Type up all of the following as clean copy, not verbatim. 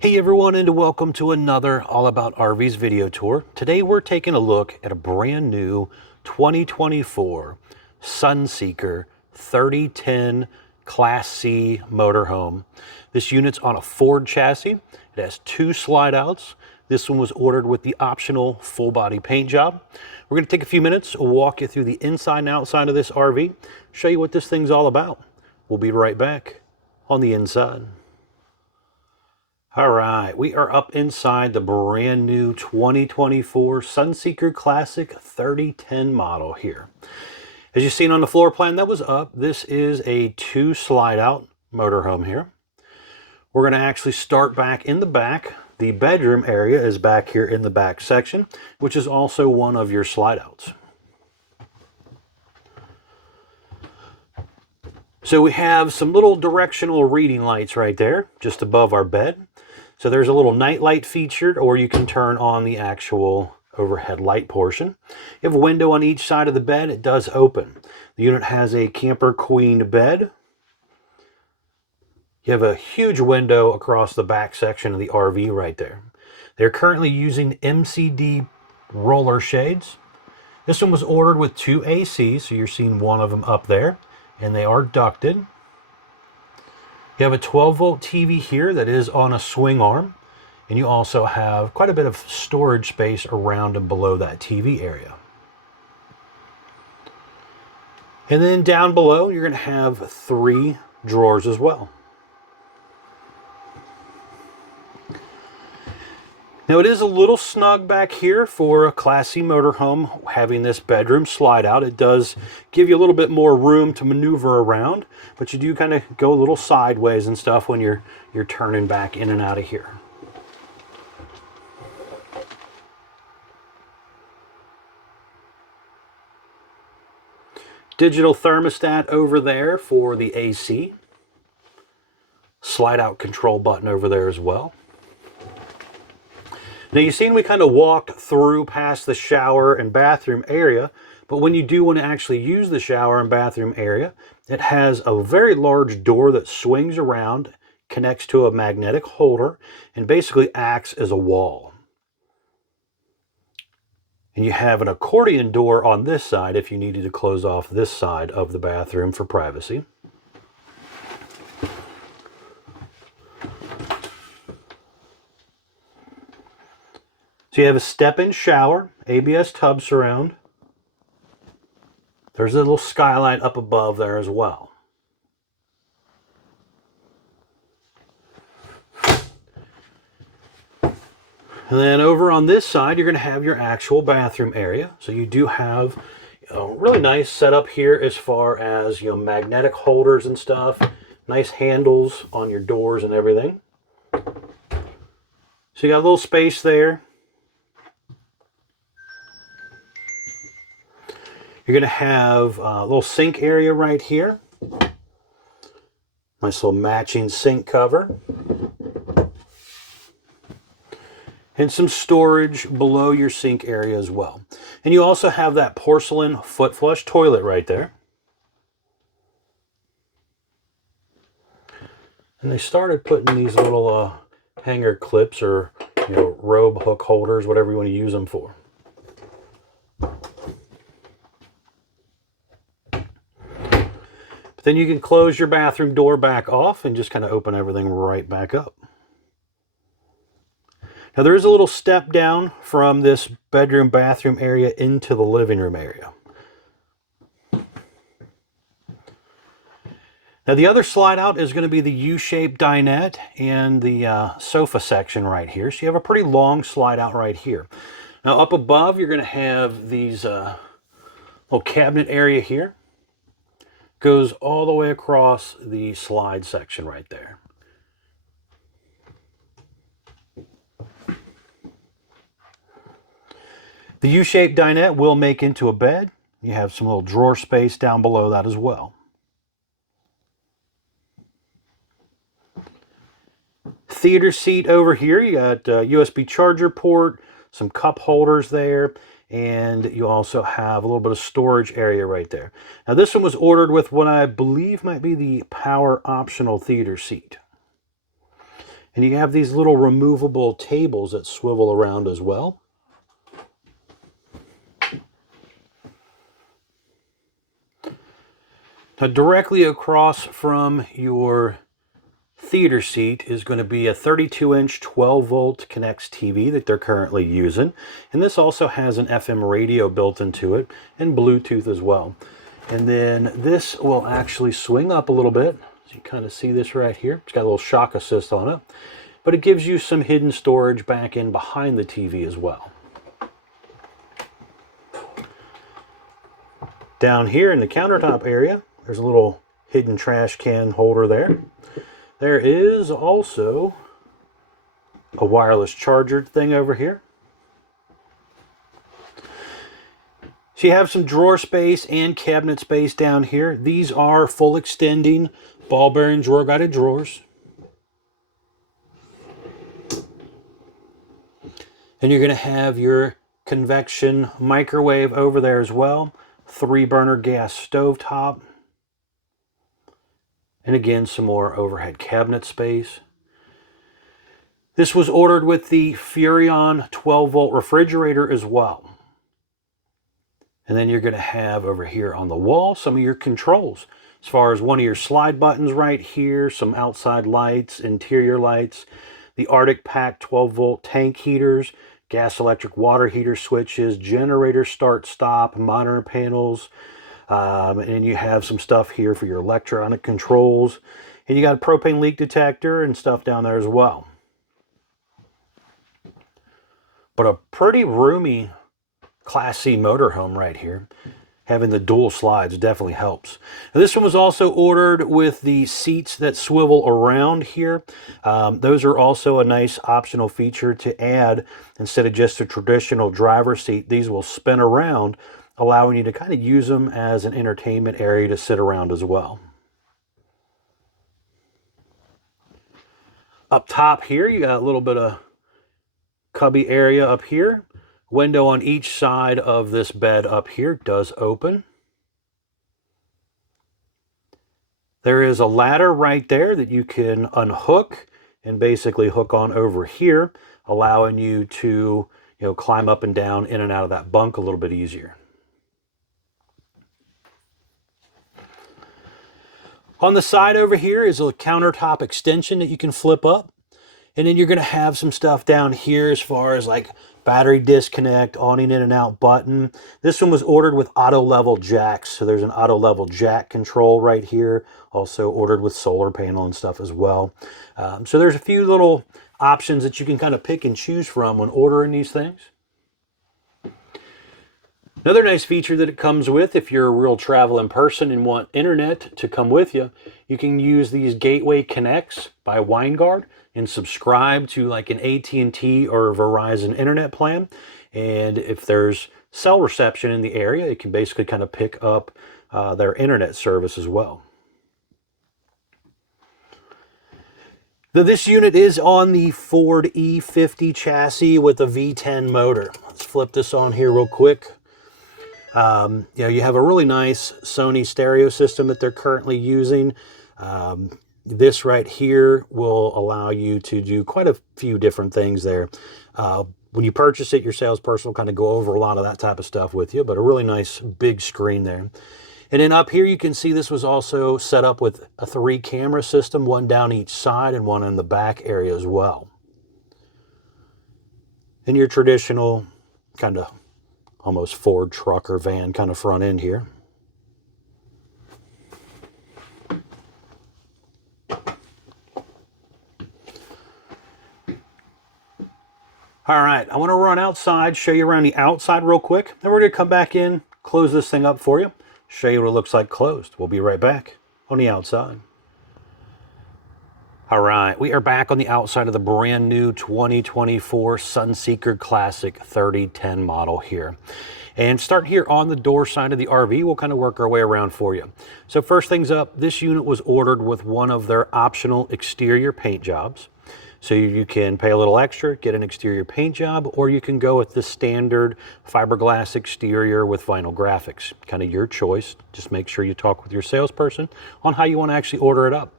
Hey everyone, and welcome to another All About RVs video tour. Today we're taking a look at a brand new 2024 Sunseeker 3010 Class C motorhome. This unit's on a Ford chassis. It has two slide outs. This one was ordered with the optional full body paint job. We're going to take a few minutes, walk you through the inside and outside of this RV, show you what this thing's all about. We'll be right back on the inside. All right, we are up inside the brand new 2024 Sunseeker Classic 3010 model here. As you've seen on the floor plan that was up, this is a two slide out motorhome here. We're going to actually start back in the back. The bedroom area is back here in the back section, which is also one of your slide outs. So we have some little directional reading lights right there, just above our bed. So there's a little night light featured, or you can turn on the actual overhead light portion. You have a window on each side of the bed. It does open. The unit has a camper queen bed. You have a huge window across the back section of the RV right there. They're currently using MCD roller shades. This one was ordered with two ACs, so you're seeing one of them up there, and they are ducted. You have a 12-volt TV here that is on a swing arm, and you also have quite a bit of storage space around and below that TV area. And then down below, you're going to have three drawers as well. Now it is a little snug back here for a Class C motorhome having this bedroom slide out. It does give you a little bit more room to maneuver around, but you do kind of go a little sideways and stuff when you're turning back in and out of here. Digital thermostat over there for the AC. Slide out control button over there as well. Now you've seen we kind of walked through past the shower and bathroom area, but when you do want to actually use the shower and bathroom area, it has a very large door that swings around, connects to a magnetic holder, and basically acts as a wall. And you have an accordion door on this side if you needed to close off this side of the bathroom for privacy. So you have a step-in shower, ABS tub surround. There's a little skylight up above there as well. And then over on this side, you're going to have your actual bathroom area. So you do have a really nice setup here as far as, magnetic holders and stuff. Nice handles on your doors and everything. So you got a little space there. You're going to have a little sink area right here. Nice little matching sink cover. And some storage below your sink area as well. And you also have that porcelain foot flush toilet right there. And they started putting these little hanger clips or robe hook holders, whatever you want to use them for. But then you can close your bathroom door back off and just kind of open everything right back up. Now there is a little step down from this bedroom bathroom area into the living room area. Now the other slide out is going to be the U-shaped dinette and the sofa section right here. So you have a pretty long slide out right here. Now up above you're going to have these little cabinet area here. Goes all the way across the slide section right there. The U-shaped dinette will make into a bed. You have some little drawer space down below that as well. Theater seat over here. You got a USB charger port, some cup holders there, and you also have a little bit of storage area right there. Now this one was ordered with what I believe might be the power optional theater seat. And you have these little removable tables that swivel around as well. Now, directly across from your theater seat is going to be a 32-inch 12-volt Connects TV that they're currently using. And this also has an FM radio built into it and Bluetooth as well. And then this will actually swing up a little bit. So you kind of see this right here. It's got a little shock assist on it. But it gives you some hidden storage back in behind the TV as well. Down here in the countertop area, there's a little hidden trash can holder there. There is also a wireless charger thing over here. So you have some drawer space and cabinet space down here. These are full extending ball bearing drawer guided drawers. And you're going to have your convection microwave over there as well. 3-burner gas stovetop. And again, some more overhead cabinet space. This was ordered with the Furrion 12-volt refrigerator as well. And then you're going to have over here on the wall some of your controls. As far as one of your slide buttons right here, some outside lights, interior lights, the Arctic Pack 12-volt tank heaters, gas electric water heater switches, generator start-stop, monitor panels, and you have some stuff here for your electronic controls. And you got a propane leak detector and stuff down there as well. But a pretty roomy Class C motorhome right here. Having the dual slides definitely helps. Now, this one was also ordered with the seats that swivel around here. Those are also a nice optional feature to add. Instead of just a traditional driver's seat, these will spin around, allowing you to kind of use them as an entertainment area to sit around as well. Up top here, you got a little bit of cubby area up here. Window on each side of this bed up here does open. There is a ladder right there that you can unhook and basically hook on over here, allowing you to, climb up and down in and out of that bunk a little bit easier. On the side over here is a countertop extension that you can flip up. And then you're going to have some stuff down here as far as like battery disconnect, awning in and out button. This one was ordered with auto level jacks. So there's an auto level jack control right here. Also ordered with solar panel and stuff as well. So there's a few little options that you can kind of pick and choose from when ordering these things. Another nice feature that it comes with, if you're a real traveling person and want internet to come with you, you can use these Gateway Connects by Winegard and subscribe to like an AT&T or Verizon internet plan. And if there's cell reception in the area, it can basically kind of pick up their internet service as well. This unit is on the Ford E50 chassis with a V10 motor. Let's flip this on here real quick. You have a really nice Sony stereo system that they're currently using. This right here will allow you to do quite a few different things there. When you purchase it, your salesperson will kind of go over a lot of that type of stuff with you, but a really nice big screen there. And then up here, you can see this was also set up with a 3-camera system, one down each side and one in the back area as well. And your traditional kind of almost Ford truck or van kind of front end here. All right, I want to run outside, show you around the outside real quick. Then we're going to come back in, close this thing up for you, show you what it looks like closed. We'll be right back on the outside. All right, we are back on the outside of the brand new 2024 Sunseeker Classic 3010 model here. And starting here on the door side of the RV, we'll kind of work our way around for you. So first things up, this unit was ordered with one of their optional exterior paint jobs. So you can pay a little extra, get an exterior paint job, or you can go with the standard fiberglass exterior with vinyl graphics. Kind of your choice. Just make sure you talk with your salesperson on how you want to actually order it up.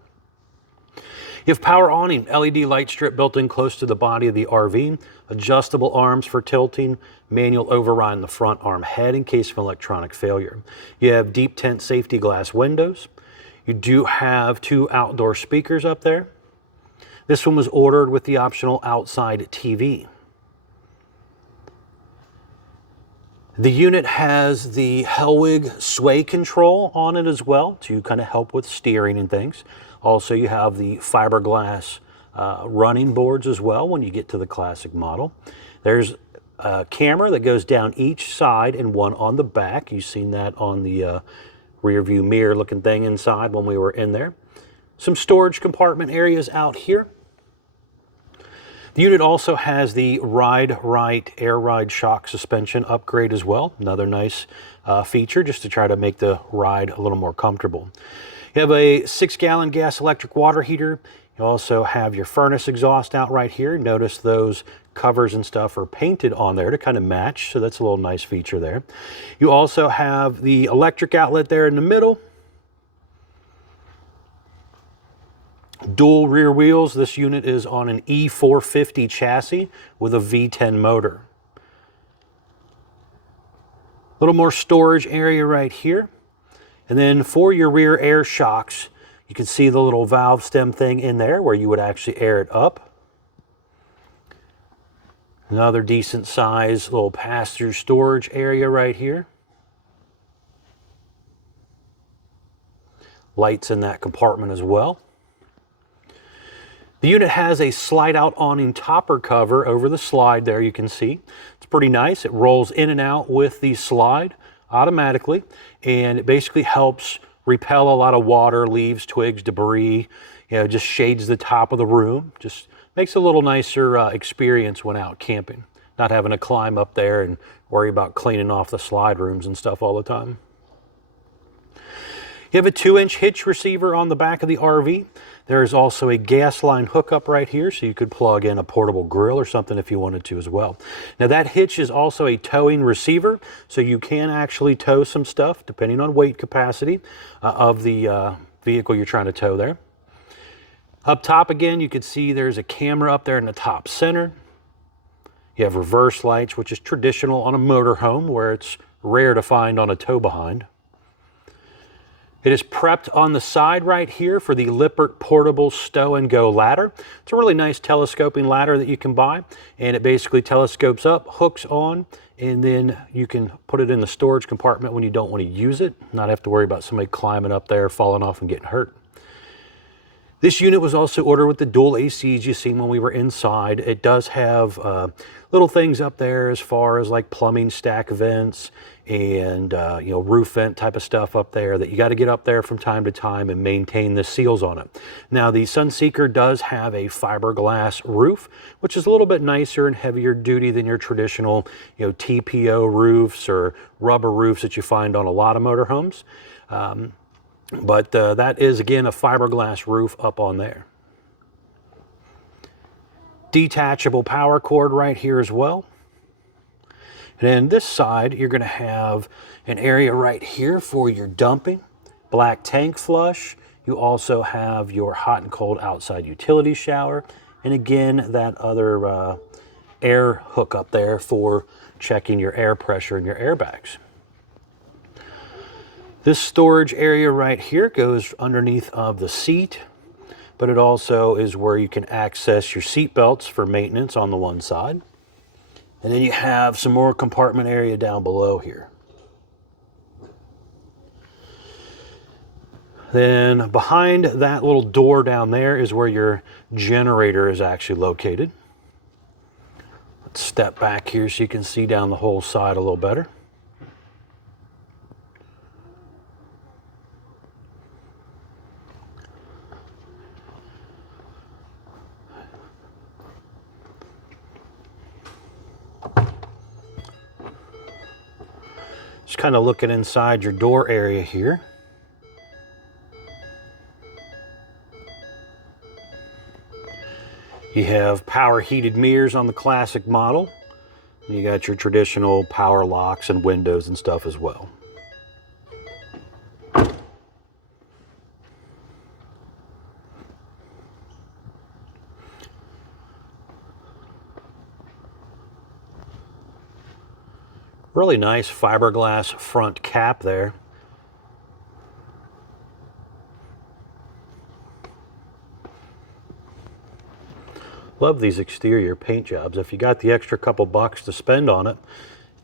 You have power awning, LED light strip built in close to the body of the RV, adjustable arms for tilting, manual override in the front arm head in case of electronic failure. You have deep tint safety glass windows. You do have 2 outdoor speakers up there. This one was ordered with the optional outside TV. The unit has the Hellwig sway control on it as well to kind of help with steering and things. Also, you have the fiberglass running boards as well when you get to the classic model. There's a camera that goes down each side and one on the back. You've seen that on the rear view mirror looking thing inside when we were in there. Some storage compartment areas out here. The unit also has the Ride Right Air Ride shock suspension upgrade as well. Another nice feature just to try to make the ride a little more comfortable. You have a 6-gallon gas electric water heater. You also have your furnace exhaust out right here. Notice those covers and stuff are painted on there to kind of match, so that's a little nice feature there. You also have the electric outlet there in the middle. Dual rear wheels. This unit is on an E450 chassis with a V10 motor. A little more storage area right here. And then for your rear air shocks, you can see the little valve stem thing in there where you would actually air it up. Another decent size little pass-through storage area right here. Lights in that compartment as well. The unit has a slide-out awning topper cover over the slide there, you can see. It's pretty nice. It rolls in and out with the slide automatically, and it basically helps repel a lot of water, leaves, twigs, debris. You know, just shades the top of the room. Just makes it a little nicer experience when out camping. Not having to climb up there and worry about cleaning off the slide rooms and stuff all the time. You have a 2-inch hitch receiver on the back of the RV. There's also a gas line hookup right here, so you could plug in a portable grill or something if you wanted to as well. Now that hitch is also a towing receiver, so you can actually tow some stuff depending on weight capacity of the vehicle you're trying to tow there. Up top again, you can see there's a camera up there in the top center. You have reverse lights, which is traditional on a motorhome where it's rare to find on a tow behind. It is prepped on the side right here for the Lippert portable stow and go ladder. It's a really nice telescoping ladder that you can buy, and it basically telescopes up, hooks on, and then you can put it in the storage compartment when you don't want to use it, not have to worry about somebody climbing up there, falling off and getting hurt. This unit was also ordered with the dual ACs you seen when we were inside. It does have little things up there as far as like plumbing stack vents and you know, roof vent type of stuff up there that you got to get up there from time to time and maintain the seals on it. Now the Sunseeker does have a fiberglass roof, which is a little bit nicer and heavier duty than your traditional, you know, TPO roofs or rubber roofs that you find on a lot of motorhomes. But that is, again, a fiberglass roof up on there. Detachable power cord right here as well. And then this side, you're going to have an area right here for your dumping, black tank flush. You also have your hot and cold outside utility shower. And again, that other air hook up there for checking your air pressure and your airbags. This storage area right here goes underneath of the seat, but it also is where you can access your seat belts for maintenance on the one side. And then you have some more compartment area down below here. Then behind that little door down there is where your generator is actually located. Let's step back here so you can see down the whole side a little better. Just kind of looking inside your door area here. You have power heated mirrors on the classic model. You got your traditional power locks and windows and stuff as well. Really nice fiberglass front cap there. Love these exterior paint jobs. If you got the extra couple bucks to spend on it,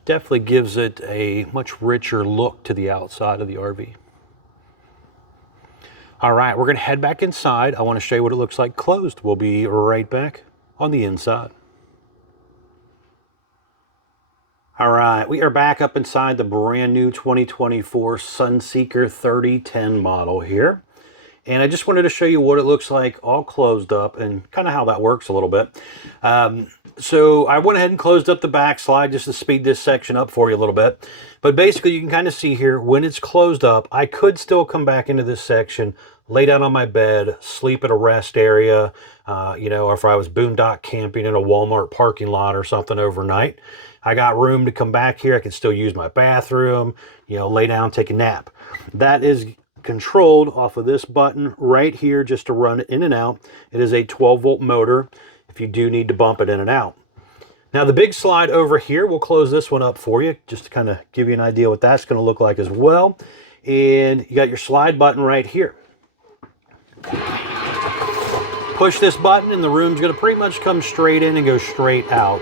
definitely gives it a much richer look to the outside of the RV. All right, we're gonna head back inside. I wanna show you what it looks like closed. We'll be right back on the inside. All right, we are back up inside the brand new 2024 Sunseeker 3010 model here. And I just wanted to show you what it looks like all closed up and kind of how that works a little bit. So I went ahead and closed up the backslide just to speed this section up for you a little bit. But basically you can kind of see here when it's closed up, I could still come back into this section, lay down on my bed, sleep at a rest area, you know, or if I was boondock camping in a Walmart parking lot or something overnight. I got room to come back here. I can still use my bathroom, you know, lay down, take a nap. That is controlled off of this button right here just to run in and out. It is a 12-volt motor if you do need to bump it in and out. Now the big slide over here, we'll close this one up for you just to kind of give you an idea what that's going to look like as well. And you got your slide button right here. Push this button and the room's going to pretty much come straight in and go straight out.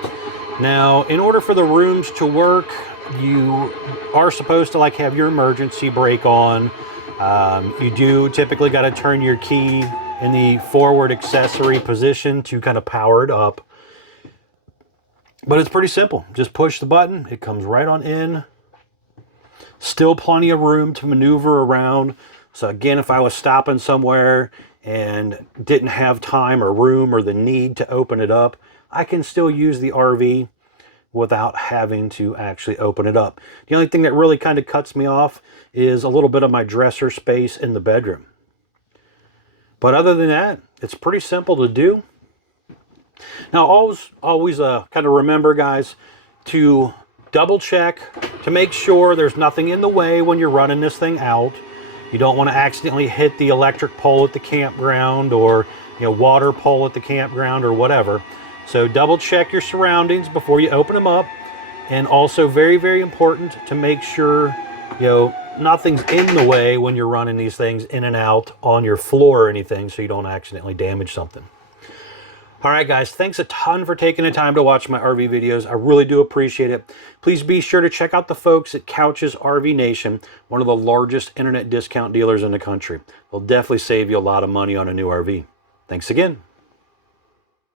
Now, in order for the rooms to work, you are supposed to like have your emergency brake on. You do typically got to turn your key in the forward accessory position to kind of power it up. But it's pretty simple. Just push the button. It comes right on in. Still plenty of room to maneuver around. So again, if I was stopping somewhere and didn't have time or room or the need to open it up, I can still use the RV without having to actually open it up. The only thing that really kind of cuts me off is a little bit of my dresser space in the bedroom. But other than that, it's pretty simple to do. Now, always kind of remember, guys, to double check to make sure there's nothing in the way when you're running this thing out. You don't want to accidentally hit the electric pole at the campground or, you know, water pole at the campground or whatever. So double check your surroundings before you open them up. And also very, very important to make sure, you know, nothing's in the way when you're running these things in and out on your floor or anything so you don't accidentally damage something. All right, guys, thanks a ton for taking the time to watch my RV videos. I really do appreciate it. Please be sure to check out the folks at Couch's RV Nation, one of the largest internet discount dealers in the country. They'll definitely save you a lot of money on a new RV. Thanks again.